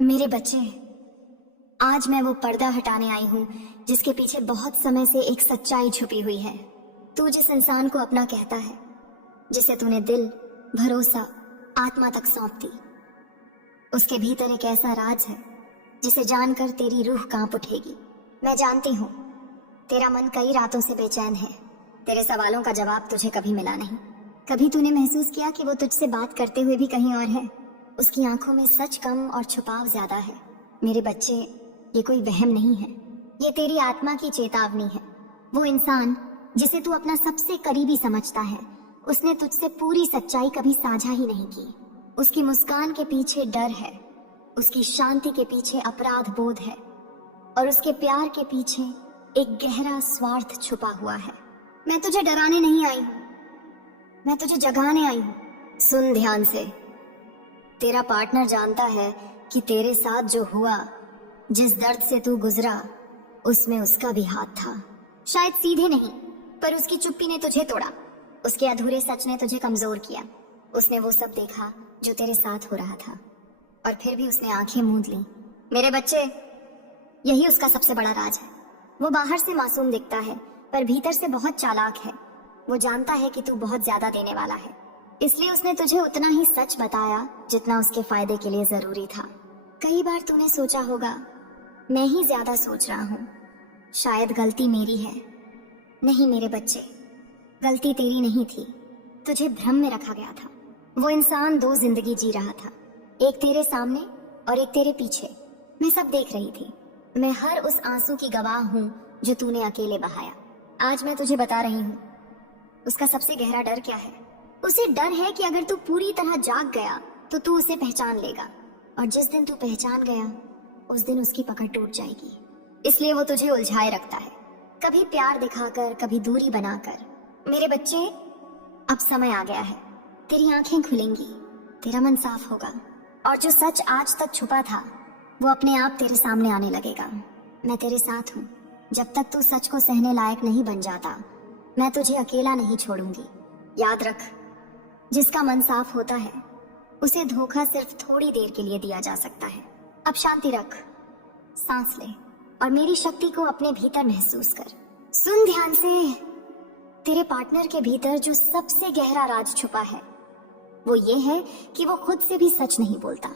मेरे बच्चे, आज मैं वो पर्दा हटाने आई हूँ जिसके पीछे बहुत समय से एक सच्चाई छुपी हुई है। तू जिस इंसान को अपना कहता है, जिसे तूने दिल, भरोसा, आत्मा तक सौंप दी, उसके भीतर एक ऐसा राज है जिसे जानकर तेरी रूह कांप उठेगी। मैं जानती हूँ तेरा मन कई रातों से बेचैन है। तेरे सवालों का जवाब तुझे कभी मिला नहीं। कभी तूने महसूस किया कि वो तुझसे बात करते हुए भी कहीं और है। उसकी आंखों में सच कम और छुपाव ज्यादा है। मेरे बच्चे, ये कोई वहम नहीं है, ये तेरी आत्मा की चेतावनी है। वो इंसान जिसे तू अपना सबसे करीबी समझता है, उसने तुझसे पूरी सच्चाई कभी साझा ही नहीं की। उसकी मुस्कान के पीछे डर है, उसकी शांति के पीछे अपराध बोध है, और उसके प्यार के पीछे एक गहरा स्वार्थ छुपा हुआ है। मैं तुझे डराने नहीं आई हूं, मैं तुझे जगाने आई हूं। सुन ध्यान से। तेरा पार्टनर जानता है कि तेरे साथ जो हुआ, जिस दर्द से तू गुजरा, उसमें उसका भी हाथ था। शायद सीधे नहीं, पर उसकी चुप्पी ने तुझे तोड़ा। उसके अधूरे सच ने तुझे कमजोर किया। उसने वो सब देखा जो तेरे साथ हो रहा था, और फिर भी उसने आंखें मूंद ली। मेरे बच्चे, यही उसका सबसे बड़ा राज है। वो बाहर से मासूम दिखता है, पर भीतर से बहुत चालाक है। वो जानता है कि तू बहुत ज्यादा देने वाला है, इसलिए उसने तुझे उतना ही सच बताया जितना उसके फायदे के लिए जरूरी था। कई बार तूने सोचा होगा, मैं ही ज्यादा सोच रहा हूँ, शायद गलती मेरी है। नहीं मेरे बच्चे, गलती तेरी नहीं थी, तुझे भ्रम में रखा गया था। वो इंसान दो जिंदगी जी रहा था, एक तेरे सामने और एक तेरे पीछे। मैं सब देख रही थी। मैं हर उस आंसू की गवाह हूँ जो तूने अकेले बहाया। आज मैं तुझे बता रही हूँ उसका सबसे गहरा डर क्या है। उसे डर है कि अगर तू पूरी तरह जाग गया तो तू उसे पहचान लेगा, और जिस दिन तू पहचान गया उस दिन उसकी पकड़ टूट जाएगी। इसलिए वो तुझे उलझाए रखता है, कभी प्यार दिखाकर, कभी दूरी बनाकर। मेरे बच्चे, अब समय आ गया है। तेरी आंखें खुलेंगी, तेरा मन साफ होगा, और जो सच आज तक छुपा था वो अपने आप तेरे सामने आने लगेगा। मैं तेरे साथ हूँ। जब तक तू सच को सहने लायक नहीं बन जाता, मैं तुझे अकेला नहीं छोड़ूंगी। याद रख, जिसका मन साफ होता है उसे धोखा सिर्फ थोड़ी देर के लिए दिया जा सकता है। अब शांति रख, सांस ले, और मेरी शक्ति को अपने भीतर महसूस कर। सुन ध्यान से। तेरे पार्टनर के भीतर जो सबसे गहरा राज छुपा है वो ये है कि वो खुद से भी सच नहीं बोलता।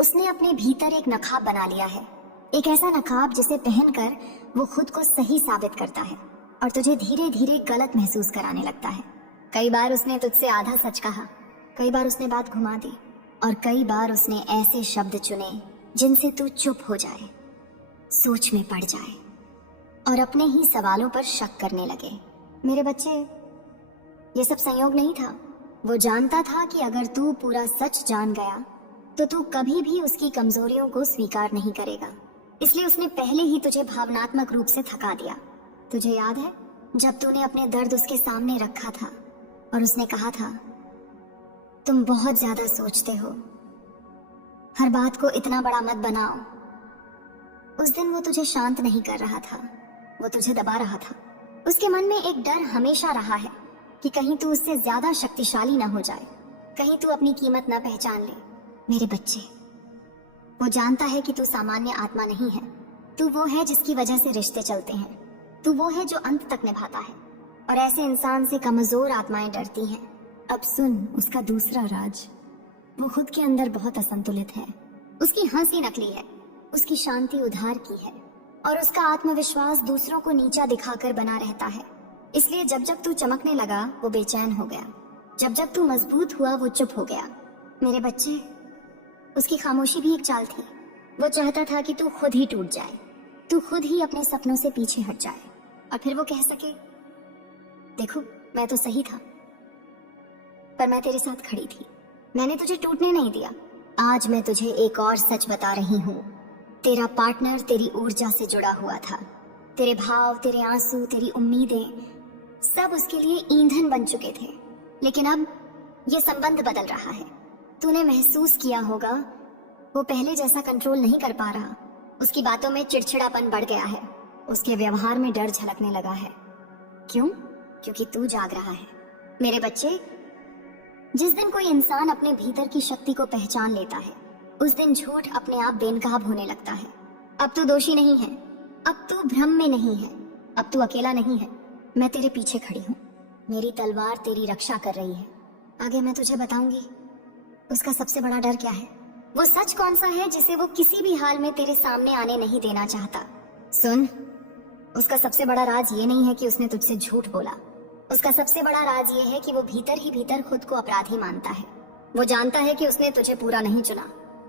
उसने अपने भीतर एक नकाब बना लिया है, एक ऐसा नकाब जिसे पहनकर वो खुद को सही साबित करता है और तुझे धीरे धीरे गलत महसूस कराने लगता है। कई बार उसने तुझसे आधा सच कहा, कई बार उसने बात घुमा दी, और कई बार उसने ऐसे शब्द चुने जिनसे तू चुप हो जाए, सोच में पड़ जाए, और अपने ही सवालों पर शक करने लगे। मेरे बच्चे, ये सब संयोग नहीं था। वो जानता था कि अगर तू पूरा सच जान गया तो तू कभी भी उसकी कमजोरियों को स्वीकार नहीं करेगा। इसलिए उसने पहले ही तुझे भावनात्मक रूप से थका दिया। तुझे याद है जब तूने अपने दर्द उसके सामने रखा था और उसने कहा था, तुम बहुत ज्यादा सोचते हो, हर बात को इतना बड़ा मत बनाओ। उस दिन वो तुझे शांत नहीं कर रहा था, वो तुझे दबा रहा था। उसके मन में एक डर हमेशा रहा है कि कहीं तू उससे ज्यादा शक्तिशाली ना हो जाए, कहीं तू अपनी कीमत ना पहचान ले। मेरे बच्चे, वो जानता है कि तू सामान्य आत्मा नहीं है। तू वो है जिसकी वजह से रिश्ते चलते हैं। तू वो है जो अंत तक निभाता है, और ऐसे इंसान से कमजोर आत्माएं डरती हैं। अब सुन उसका दूसरा राज। वो खुद के अंदर बहुत असंतुलित है। उसकी हंसी नकली है, उसकी शांति उधार की है, और उसका आत्मविश्वास दूसरों को नीचा दिखाकर बना रहता है। इसलिए जब जब तू चमकने लगा वो बेचैन हो गया, जब जब तू मजबूत हुआ वो चुप हो गया। मेरे बच्चे, उसकी खामोशी भी एक चाल थी। वो चाहता था कि तू खुद ही टूट जाए, तू खुद ही अपने सपनों से पीछे हट जाए, और फिर वो कह सके, देखो मैं तो सही था, पर मैं तेरे साथ खड़ी थी, मैंने तुझे टूटने नहीं दिया। आज मैं तुझे एक और सच बता रही हूँ। तेरा पार्टनर तेरी ऊर्जा से जुड़ा हुआ था। तेरे भाव, तेरे आंसू, तेरी उम्मीदें सब उसके लिए ईंधन बन चुके थे। लेकिन अब ये संबंध बदल रहा है। तूने महसूस किया होगा वो पहले जैसा कंट्रोल नहीं कर पा रहा। उसकी बातों में चिड़चिड़ापन बढ़ गया है, उसके व्यवहार में डर झलकने लगा है। क्यों? क्योंकि तू जाग रहा है। मेरे बच्चे, जिस दिन कोई इंसान अपने भीतर की शक्ति को पहचान लेता है उस दिन झूठ अपने आप बेनकाब होने लगता है। अब तू दोषी नहीं है, अब तू भ्रम में नहीं है, अब तू अकेला नहीं है। मैं तेरे पीछे खड़ी हूँ, मेरी तलवार तेरी रक्षा कर रही है। आगे मैं तुझे बताऊंगी उसका सबसे बड़ा डर क्या है, वो सच कौन सा है जिसे वो किसी भी हाल में तेरे सामने आने नहीं देना चाहता। सुन, उसका सबसे बड़ा राज ये नहीं है कि उसने तुझसे झूठ बोला। उसका सबसे बड़ा राज ये है कि वो भीतर ही भीतर खुद को अपराधी मानता है। वो जानता है कि उसने तुझे पूरा नहीं चुना,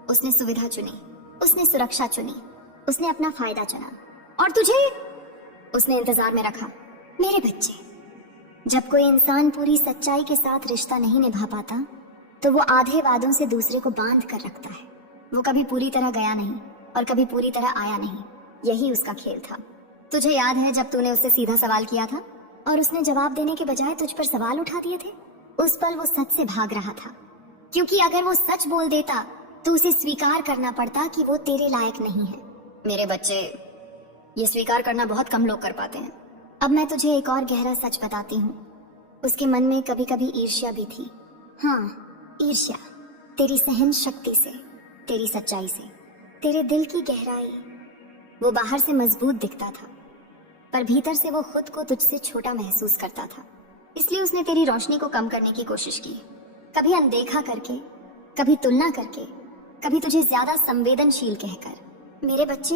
उसने सुविधा चुनी, उसने सुरक्षा चुनी, उसने अपना फायदा चुना और तुझे उसने इंतजार में रखा। मेरे बच्चे, जब कोई इंसान पूरी सच्चाई के साथ रिश्ता नहीं निभा पाता तो वो आधे वादों से दूसरे को बांध कर रखता है। वो कभी पूरी तरह गया नहीं और कभी पूरी तरह आया नहीं, यही उसका खेल था। तुझे याद है जब तूने उससे सीधा सवाल किया था और उसने जवाब देने के बजाय तुझ पर सवाल उठा दिए थे? उस पल वो सच से भाग रहा था, क्योंकि अगर वो सच बोल देता तो उसे स्वीकार करना पड़ता कि वो तेरे लायक नहीं है। मेरे बच्चे, ये स्वीकार करना बहुत कम लोग कर पाते हैं। अब मैं तुझे एक और गहरा सच बताती हूँ। उसके मन में कभी कभी ईर्ष्या भी थी। हाँ, ईर्ष्या तेरी सहन शक्ति से, तेरी सच्चाई से, तेरे दिल की गहराई। वो बाहर से मजबूत दिखता था पर भीतर से वो खुद को तुझसे छोटा महसूस करता था। इसलिए उसने तेरी रोशनी को कम करने की कोशिश की, कभी अनदेखा करके, कभी तुलना करके, कभी तुझे ज्यादा संवेदनशील कहकर। मेरे बच्चे,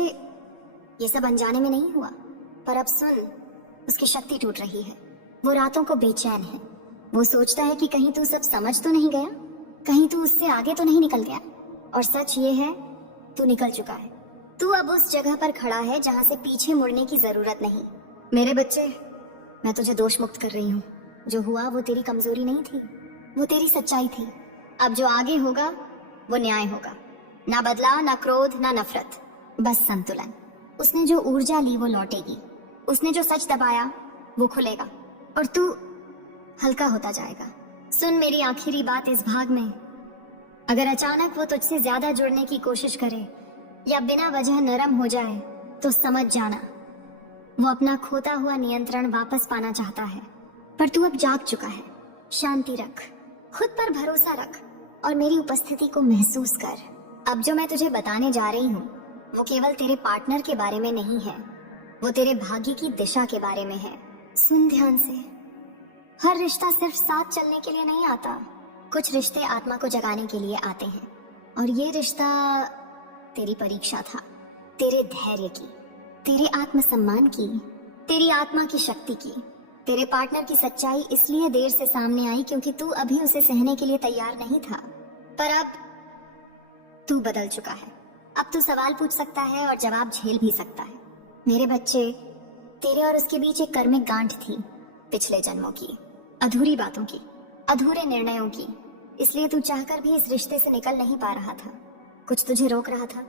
ये सब अनजाने में नहीं हुआ, पर अब सुन, उसकी शक्ति टूट रही है। वो रातों को बेचैन है। वो सोचता है कि कहीं तू सब समझ तो नहीं गया, कहीं तू उससे आगे तो नहीं निकल गया। और सच ये है, तू निकल चुका है। तू अब उस जगह पर खड़ा है जहां से पीछे मुड़ने की जरूरत नहीं। मेरे बच्चे, मैं तुझे दोष मुक्त कर रही हूँ। जो हुआ वो तेरी कमजोरी नहीं थी, वो तेरी सच्चाई थी। अब जो आगे होगा वो न्याय होगा, ना बदलाव, ना क्रोध, ना नफरत, बस संतुलन। उसने जो ऊर्जा ली वो लौटेगी, उसने जो सच दबाया वो खुलेगा और तू हल्का होता जाएगा। सुन मेरी आखिरी बात इस भाग में, अगर अचानक वो तुझसे ज्यादा जुड़ने की कोशिश करे या बिना वजह नरम हो जाए तो समझ जाना वो अपना खोता हुआ नियंत्रण वापस पाना चाहता है। पर तू अब जाग चुका है। शांति रख, खुद पर भरोसा रख और मेरी उपस्थिति को महसूस कर। अब जो मैं तुझे बताने जा रही हूँ वो केवल तेरे पार्टनर के बारे में नहीं है, वो तेरे भाग्य की दिशा के बारे में है। सुन ध्यान से, हर रिश्ता सिर्फ साथ चलने के लिए नहीं आता। कुछ रिश्ते आत्मा को जगाने के लिए आते हैं और ये रिश्ता तेरी परीक्षा था, तेरे धैर्य की, तेरे आत्मसम्मान की, तेरी आत्मा की शक्ति की। तेरे पार्टनर की सच्चाई इसलिए देर से सामने आई क्योंकि तू अभी उसे सहने के लिए तैयार नहीं था, पर अब तू बदल चुका है। अब तू सवाल पूछ सकता है और जवाब झेल भी सकता है। मेरे बच्चे, तेरे और उसके बीच एक कर्मिक गांठ थी, पिछले जन्मों की, अधूरी बातों की, अधूरे निर्णयों की। इसलिए तू चाहकर भी इस रिश्ते से निकल नहीं पा रहा था। कुछ तुझे रोक रहा था।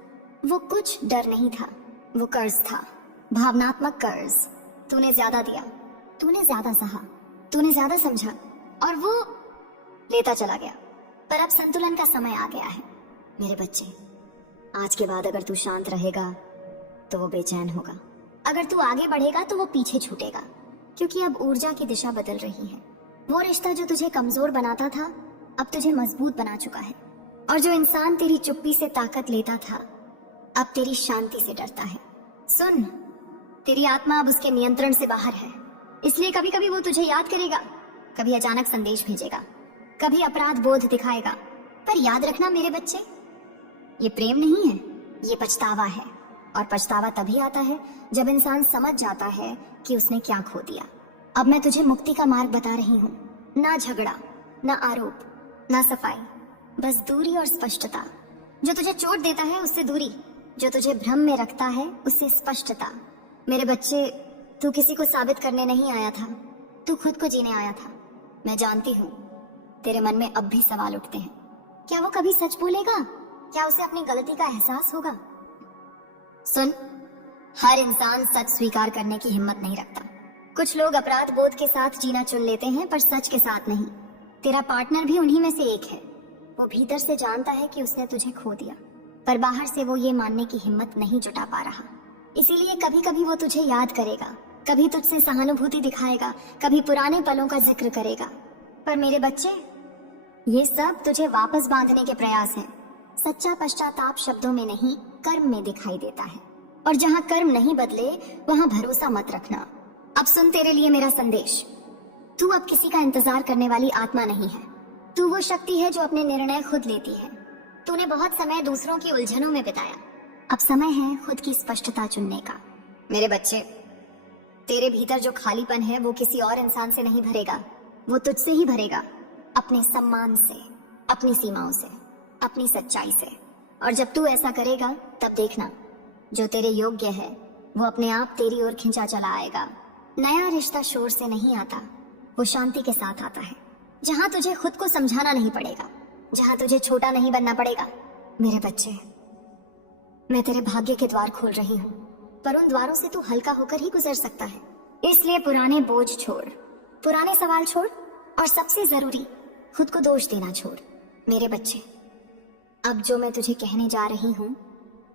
वो कुछ डर नहीं था, वो कर्ज था, भावनात्मक कर्ज। तूने ज्यादा दिया, तूने ज्यादा सहा, तूने ज्यादा समझा और वो लेता चला गया। पर अब संतुलन का समय आ गया है। मेरे बच्चे, आज के बाद अगर तू शांत रहेगा तो वो बेचैन होगा, अगर तू आगे बढ़ेगा तो वो पीछे छूटेगा, क्योंकि अब ऊर्जा की दिशा बदल रही है। वो रिश्ता जो तुझे कमजोर बनाता था अब तुझे मजबूत बना चुका है, और जो इंसान तेरी चुप्पी से ताकत लेता था अब तेरी शांति से डरता है। सुन, तेरी आत्मा अब उसके नियंत्रण से बाहर है, इसलिए कभी कभी वो तुझे याद करेगा, कभी अचानक संदेश भेजेगा, कभी अपराध बोध दिखाएगा। पर याद रखना मेरे बच्चे, ये प्रेम नहीं है, ये पछतावा है। और पछतावा तभी आता है जब इंसान समझ जाता है कि उसने क्या खो दिया। अब मैं तुझे मुक्ति का मार्ग बता रही हूँ। ना झगड़ा, ना आरोप, ना सफाई, बस दूरी और स्पष्टता। जो तुझे चोट देता है उससे दूरी, जो तुझे भ्रम में रखता है उससे स्पष्टता। मेरे बच्चे, तू किसी को साबित करने नहीं आया था, तू खुद को जीने आया था। मैं जानती हूँ तेरे मन में अब भी सवाल उठते हैं। क्या वो कभी सच बोलेगा? क्या उसे अपनी गलती का एहसास होगा? सुन, हर इंसान सच स्वीकार करने की हिम्मत नहीं रखता। कुछ लोग अपराध बोध के साथ जीना चुन लेते हैं पर सच के साथ नहीं। तेरा पार्टनर भी उन्हीं में से एक है। वो भीतर से जानता है कि उसने तुझे खो दिया, पर बाहर से वो ये मानने की हिम्मत नहीं जुटा पा रहा। इसीलिए कभी कभी वो तुझे याद करेगा, कभी तुझसे सहानुभूति दिखाएगा, कभी पुराने पलों का जिक्र करेगा। पर मेरे बच्चे, ये सब तुझे वापस बांधने के प्रयास हैं। सच्चा पश्चाताप शब्दों में नहीं, कर्म में दिखाई देता है। और जहाँ कर्म नहीं बदले वहाँ भरोसा मत रखना। अब सुन तेरे लिए मेरा संदेश। तू अब किसी का इंतजार करने वाली आत्मा नहीं है। तू वो शक्ति है जो अपने निर्णय खुद लेती है। तूने बहुत समय दूसरों की उलझनों में बिताया, अब समय है खुद की स्पष्टता चुनने का। मेरे बच्चे, तेरे भीतर जो खालीपन है वो किसी और इंसान से नहीं भरेगा, वो तुझसे ही भरेगा, अपने सम्मान से, अपनी सीमाओं से, अपनी सच्चाई से। और जब तू ऐसा करेगा तब देखना, जो तेरे योग्य है वो अपने आप तेरी ओर खिंचा चला आएगा। नया रिश्ता शोर से नहीं आता, वो शांति के साथ आता है, जहां तुझे खुद को समझाना नहीं पड़ेगा, जहां तुझे छोटा नहीं बनना पड़ेगा। मेरे बच्चे, मैं तेरे भाग्य के द्वार खोल रही हूँ, पर उन द्वारों से तू हल्का होकर ही गुजर सकता है। इसलिए पुराने बोझ छोड़, पुराने सवाल छोड़, और सबसे जरूरी, खुद को दोष देना छोड़। मेरे बच्चे, अब जो मैं तुझे कहने जा रही हूँ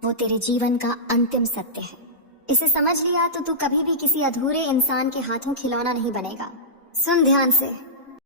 वो तेरे जीवन का अंतिम सत्य है। इसे समझ लिया तो तू कभी भी किसी अधूरे इंसान के हाथों खिलौना नहीं बनेगा। सुन ध्यान से।